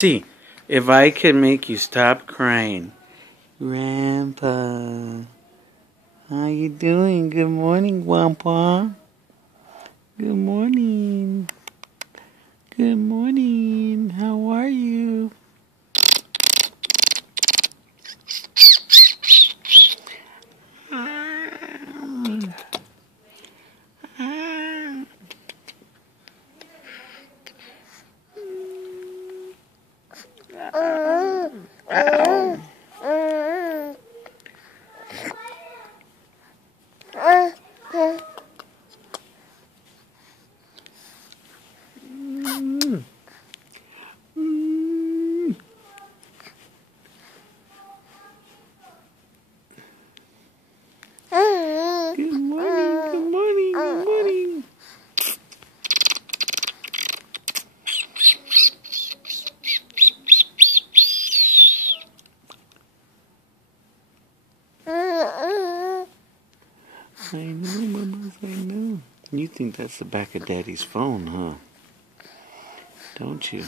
See, if I can make you stop crying. Grandpa, how you doing? Good morning, Grandpa. Good morning. Good morning. How are you? Good morning, good morning, good morning. I know, Mamas, I know. You think that's the back of Daddy's phone, huh? Don't you?